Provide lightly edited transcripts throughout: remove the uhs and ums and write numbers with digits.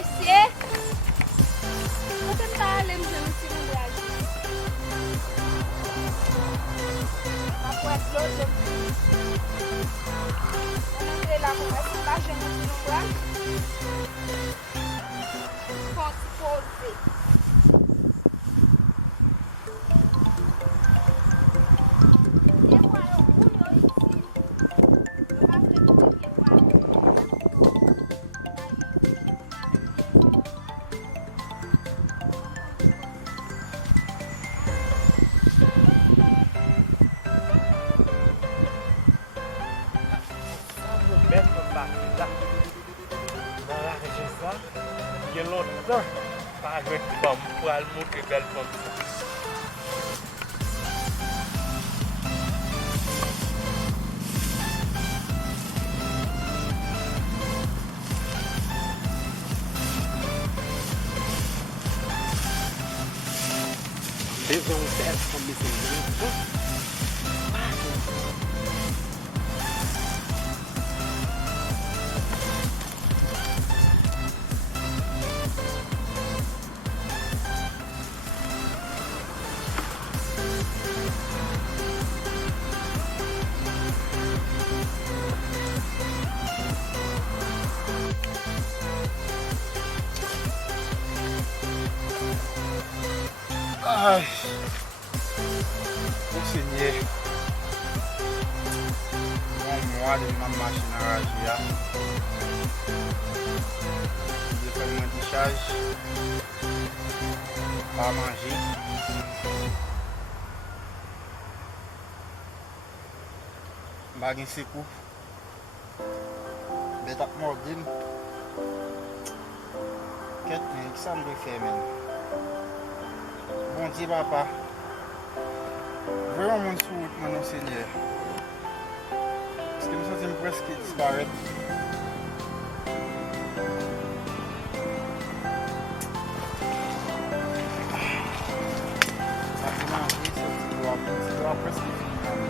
Mesye, mwen ta alem jen mwen si mwen reagi. Apwet lo jen. Mwen entre la mwen si la jen mwen si mwen reagi. Konti pose. Bet mwen baki la. Nan la reje sa, gen lotan pa gwen bom pou al moutre bel fom sa. Bezon ter kom mi sen gen. Ay, monsenye, Mwa di man machin a raji ya. Di fè mwen di chaj. Pa manji. Bagin sekou. Betak mordin. Ket men, ki sa mde fè men. Bon di papa. Vreman moun sou wout man monsenye. Paske mi sa tem preske disparet. Sa ki manji, se ti do a preske fini.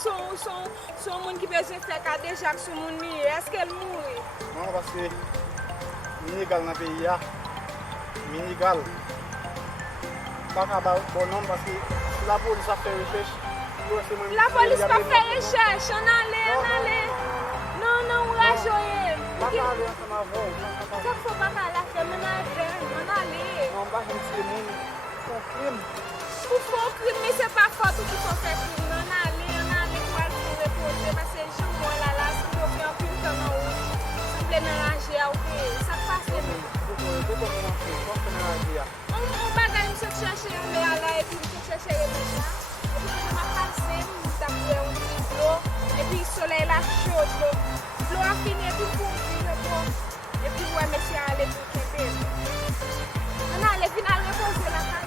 son moun ki bezwen fè ka deja k son moun miye, eske l mouri? Non, parce que minigal dans le pays, minigal. Pas qu'à bon nom parce que la police a fait recherche. La police pa fè recherche, on ale. Non, ou rajoye. Pas qu'à aller ensemble avant. Sak fò pa ka la fè, on ale. Non, pas que c'est mon crime. Ou fò krim, mais c'est pas fò tout ki fò fè krim. On ale pou al pou repose, parce que jou mwen la, si yo fè an pil tan an ou, semble nan raje a ou fè, sak pase men. On bagay mse cherche yon le ala, et puis mse cherche yon le la, et puis mse ma pase, mse tapwe yon ti blo, et puis soleil la chaude, blo a fini, et puis pou et puis ouais, mse ale pou kepe. On ale, final repose la